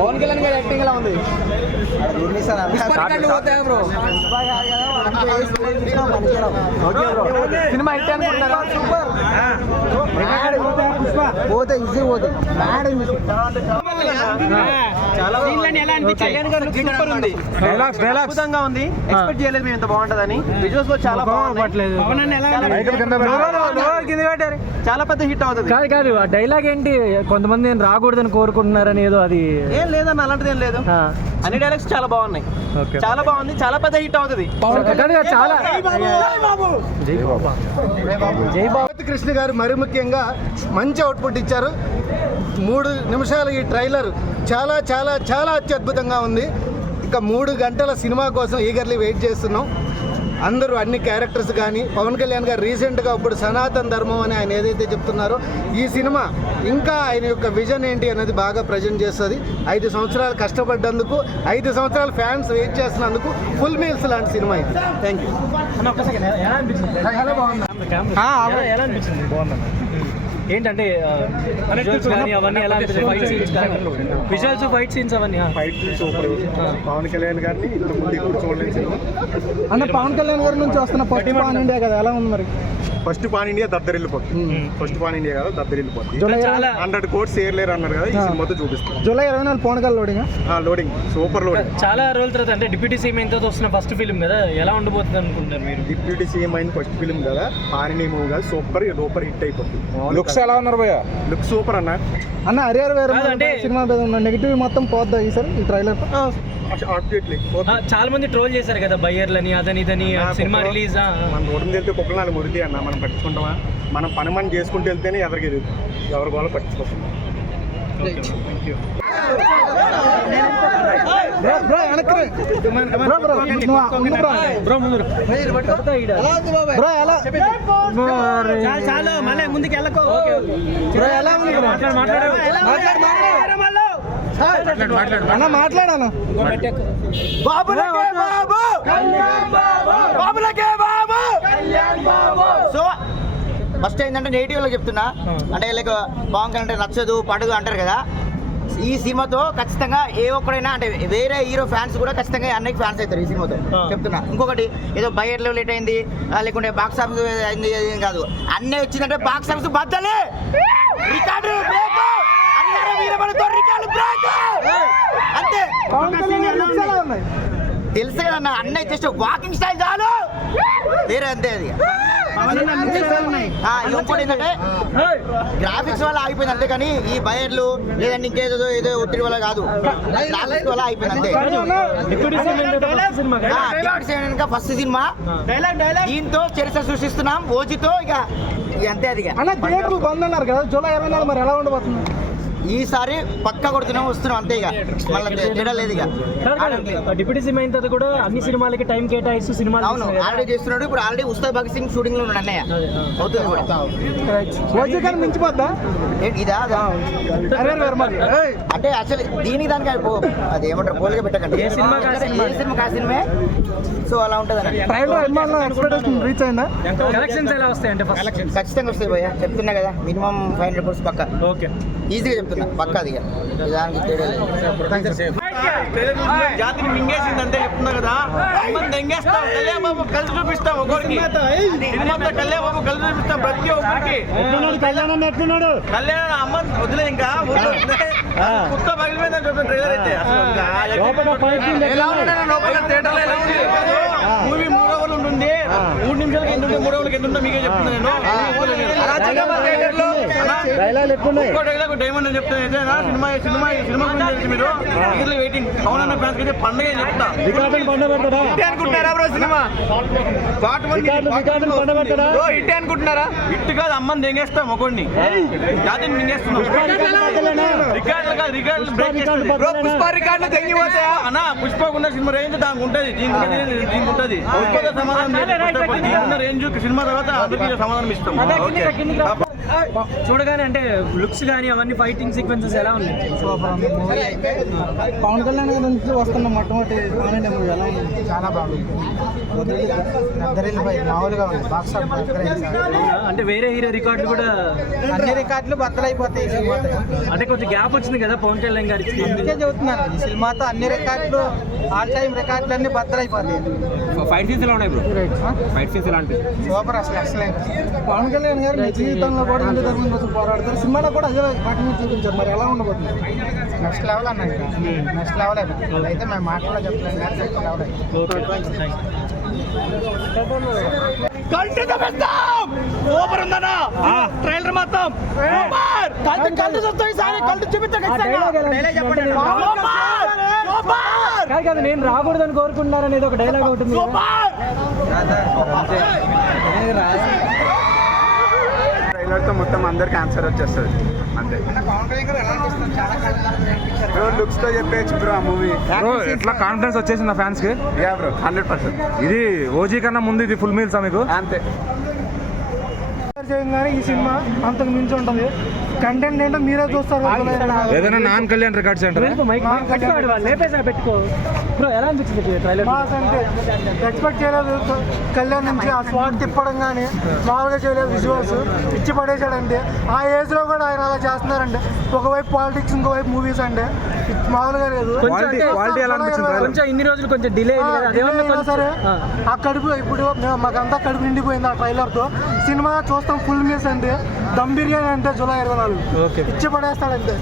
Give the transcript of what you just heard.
పవన్ కళ్యాణ్ గారి యాక్టింగ్ ఎలా ఉంది? సినిమా హిట్ అనుకుంటున్నారా? పోతే ఈజీ పోతే అద్భుతంగా ఉంది. ఎక్స్పెక్ట్ చేయలేదు మేము ఇంత బాగుంటదని. విజువల్స్ లో చాలా బాగుంటలేదు. చాలా పెద్ద హిట్ అవుతుంది. కాదు డైలాగ్ ఏంటి? కొంతమంది నేను రాకూడదని కోరుకుంటున్నారని ఏదో అది ఏం లేదన్న, అలాంటిది ఏం లేదు. అన్ని డైలాగ్స్ చాలా బాగున్నాయి, చాలా బాగుంది, చాలా పెద్ద హిట్ అవుతుంది. చాలా కృష్ణ గారు మరి ముఖ్యంగా మంచి అవుట్పుట్ ఇచ్చారు. 3 నిమిషాలు ఈ ట్రైలర్ చాలా చాలా చాలా అత్యద్భుతంగా ఉంది. ఇక 3 గంటల సినిమా కోసం ఈగర్లీ వెయిట్ చేస్తున్నాం. అందరూ అన్ని క్యారెక్టర్స్ కానీ పవన్ కళ్యాణ్ గారు రీసెంట్గా ఇప్పుడు సనాతన ధర్మం అని ఆయన ఏదైతే చెప్తున్నారో ఈ సినిమా ఇంకా ఆయన యొక్క విజన్ ఏంటి అనేది బాగా ప్రజెంట్ చేస్తుంది. 5 సంవత్సరాలు కష్టపడ్డందుకు, 5 సంవత్సరాలు ఫ్యాన్స్ వెయిట్ చేస్తున్నందుకు ఫుల్ మీల్స్ లాంటి సినిమా ఇది. Thank you. ఏంటంటే అవన్నీ ఎలా విజువల్స్, ఫైట్ సీన్స్ అవన్నీ సూపర్. పవన్ కళ్యాణ్ గారిని ఇంతకుముందు ఇప్పుడు చూడలేదు అన్న. పవన్ కళ్యాణ్ గారి నుంచి వస్తున్న ఫస్ట్ పాన్ ఇండియా కదా, ఎలా ఉంది మరి? ఫస్ట్ పాన్ ఇండియా దద్దరిల్లిపోతుంది. ఫస్ట్ పాన్ ఇండియా కదా దద్దరిల్లిపోతుంది. 100 కోట్స్ ఏర్లేరు అన్నారు కదా, ఈ సినిమాతో చూపిస్తారు. July 24 Pawan Kalyan loading super loading. చాలా రోజుల తర్వాత అంటే డిప్యూటీ సీఎం ఎంతో వస్తున్న ఫస్ట్ ఫిల్మ్ కదా, ఎలా ఉండబోతుంది అనుకుంటారు మీరు? డిప్యూటీ సీఎం అయిన ఫస్ట్ ఫిల్మ్ కదా, పారిని మూవీ కదా, సూపర్ హిట్ అయిపోతుంది. లుక్స్ ఎలా ఉన్నారు భయ్య? లుక్ సూపర్ అన్న. హరిహర అంటే సినిమా నెగిటివ్ మొత్తం పోద్దా ఈసారి ఈ ట్రైలర్? చాలా మంది ట్రోల్ చేశారు కదా బయ్యర్లని, అదని ఇదని. సినిమా రిలీజ్ మన రోడ్డు వెళ్తే కుక్కలు 4 మురిది అన్న, మనం పట్టించుకుంటామా? మనం పని మనం చేసుకుంటూ వెళ్తేనే ఎవరికి ఎవరి గోళ పట్టించుకుంటాం. ముందుకు వెళ్ళకో. మాట్లాడాను. సో ఫస్ట్ ఏంటంటే నెగిటివ్ లో చెప్తున్నా, అంటే లైక్ పవన్ కళ్యాణ్ అంటే నచ్చదు పడదు అంటారు కదా. ఈ సినిమాతో ఖచ్చితంగా ఏ ఒక్కడైనా అంటే వేరే హీరో ఫ్యాన్స్ కూడా ఖచ్చితంగా అన్నయ్య ఫ్యాన్స్ అవుతారు ఈ సినిమాతో చెప్తున్నా. ఇంకొకటి ఏదో బయర్ లెవెల్ లేట్ అయింది లేకుంటే బాక్స్ ఆఫీస్ అయింది కాదు, అన్నయ్య వచ్చిందంటే బాక్స్ ఆఫీస్ బద్దలే, రికార్డు బ్రేక్, అంతే. తెలుసు కదా అన్న, అన్నయ్య జస్ట్ వాకింగ్ స్టైల్ చాలు, వేరే అంతే. అది ఇంకోటి ఏంటంటే గ్రాఫిక్స్ వల్ల అయిపోయింది అంతే, కానీ ఈ బయర్లు లేదంటే ఇంకేదో ఏదో ఒత్తిడి వల్ల కాదు, గ్రాఫిక్స్ వల్ల అయిపోయింది అంతే. ఫస్ట్ సినిమా దీంతో చరిత్ర సృష్టిస్తున్నాం ఓజీతో, ఇక అంతే. అది బంద్ అన్నారు కదా జూలై 24 మరి ఎలా ఉండబోతుంది? ఈసారి పక్కా కొడుతున్నాం, వస్తున్నాం అంతే. ఇక మళ్ళీ తేడా లేదు. ఇక డిప్యూటీ సీఎం అయిన తర్వాత కూడా అన్ని సినిమాలకి టైం కేటాయిస్తూ సినిమాలు అవును ఆల్రెడీ చేస్తున్నాడు. ఇప్పుడు ఆల్రెడీ ఉస్తాద్ భగత్ సింగ్ షూటింగ్ లో ఉన్నాడు అన్నయ్య, అవుతుంది కూడా. మించిపోద్దా ఇదా? అంటే యాక్చువల్లీ దీనికి దానికి అది ఏమంటారు పోలిగా పెట్టకండి, ఏ సినిమా కా సినిమే. సో అలా ఉంటుంది. రీచ్ అయిందా? కలెక్షన్స్ ఎలా వస్తాయి అంటే ఖచ్చితంగా వస్తాయి భయ్యా, చెప్తున్నా కదా. మినిమం 500 crores పక్క, ఈజీగా చెప్తున్నా, పక్క. అది దానికి తేడా లేదు. జాతిని మింగేసింది అంతే చెప్తున్నా కదా. ఎంగేస్తాం కళ్యాణబాబు కలిసి చూపిస్తాం, ఒకరికి కళ్యాణబాబు కలిసి చూపిస్తాం ప్రతి ఒక్కరికి. కళ్యాణ్ అమ్మ వదిలే, ఇంకా కుత్త పగిలిపోయిందని చూపిన ట్రైలర్ అయితే. మూవీ 3 hours ఉంటుంది, 3 నిమిషాలకి ఎంత ఉంటే 3 hours ఎంత ఉంటే మీకే చెప్తున్నా నేను. డైమండ్ అని చెప్తాను సినిమా సినిమా సినిమా గురించి మీరు వెయిటింగ్. అవునన్న ఫ్యాన్స్ అయితే పండుగ చెప్తా అనుకుంటారా బ్రో? సినిమా ఇట్టే అనుకుంటున్నారా? ఇట్టు కాదు, అమ్మని తెంగేస్తాం ఒకడిని, జాతిని మింగేస్తున్నాం. రికార్డులు బ్రేక్ చేస్తాం. పుష్ప రికార్డులు తెంగిపోతాయా అన్న? పుష్పకున్న సినిమా రేంజ్ దానికి ఉంటుంది, దీనికి ఉంటుంది. సమాధానం రేంజ్ సినిమా తర్వాత అందరికీ సమాధానం ఇస్తాం. చూడగానే అంటే లుక్స్ కానీ అవన్నీ ఫైటింగ్ సీక్వెన్సెస్ ఎలా ఉన్నాయి? పవన్ కళ్యాణ్ గారి నుంచి వస్తున్న మొట్టమొదటి పాన్ మూవీ ఎలా ఉంది? చాలా బాగుంది. మామూలుగా ఉంది. బాక్స్ అంటే వేరే హీరో రికార్డులు కూడా అన్ని రికార్డులు బద్దలైపోతాయి ఈ సినిమాతో. అంటే కొంచెం గ్యాప్ వచ్చింది కదా పవన్ కళ్యాణ్ గారికి. అందుకే చెబుతున్నాను, ఈ సినిమాతో అన్ని రికార్డులు ఆల్ టైమ్ రికార్డులు అన్ని బద్దలైపోతాయి. ఫైట్ సీన్స్ ఎలా ఉన్నాయి బ్రో? ఫైట్ సీన్స్ ఎలా అనిపిస్తుంది? సూపర్, అసలు ఎక్సలెంట్. పవన్ కళ్యాణ్ గారు నిజ జీవితంలో కూడా హిందూ ధర్మం కోసం పోరాడతారు. సినిమాలో కూడా అదే వాటిని చూపించారు. మరి ఎలా ఉండబోతుంది? నెక్స్ట్ లెవెల్ అన్న, నెక్స్ట్ లెవెల్ అయిపోతుంది. అయితే మేము మాటల్లో చెప్తాం కానీ నెక్స్ట్ లెవెల్ అయిపోతుంది. సూపర్ ఉందన్నా ట్రైలర్ మొత్తం కళ్ళు చూస్తాయి సార్, కళ్ళు చూపిస్తాం కాదు నేను రాకూడదని కోరుకుంటున్నారు అనేది ఒక డైలాగ్ అవుతుంది. ట్రైలర్తో మొత్తం అందరికి ఆన్సర్ వచ్చేస్తుంది అంతే. బ్రో లుక్స్తో చెప్పేయచ్చు బ్రో ఆ మూవీ. బ్రో ఎట్లా కాన్ఫిడెన్స్ వచ్చేసింది ఫ్యాన్స్ కి? Yeah bro 100%. ఇది ఓజీ కన్నా ముందు ఇది ఫుల్ మీల్సా మీకు? అంతే. చేయగానే ఈ సినిమా అంతకు మించి ఉంటుంది. కంటెంట్ ఏంటో మీరే చూస్తారు. ఏదైనా నాన్ కళ్యాణ్ రికార్డ్స్ అంటారా? పెట్టుకో బ్రో, ఎలా అనిపించింది ట్రైలర్? మాస్ అంటే ఎక్స్పెక్ట్ చేయలేదు. కళ్యాణ్ నుంచి ఆ స్వాట్ తిప్పడం కానీ మామూలుగా చేయలేదు. విజువల్స్ ఇచ్చి పడేసాడంటే ఆ ఏజ్లో కూడా ఆయన అలా చేస్తున్నారంటే, ఒకవైపు పాలిటిక్స్ ఇంకోవైపు మూవీస్ అంటే మామూలుగా లేదు. క్వాలిటీ ఎలా అనిపించింది? కొంచెం ఇన్ని రోజులు కొంచెం డిలే అయినా సరే ఆ కడుపు ఇప్పుడు మాకంతా కడుపు నిండిపోయింది ఆ ట్రైలర్తో. సినిమా చూస్తాం ఫుల్ మీల్స్ అంటే, దమ్ బిర్యానీ అంటే జూలై 24 ఇచ్చి పడేస్తాడంటే.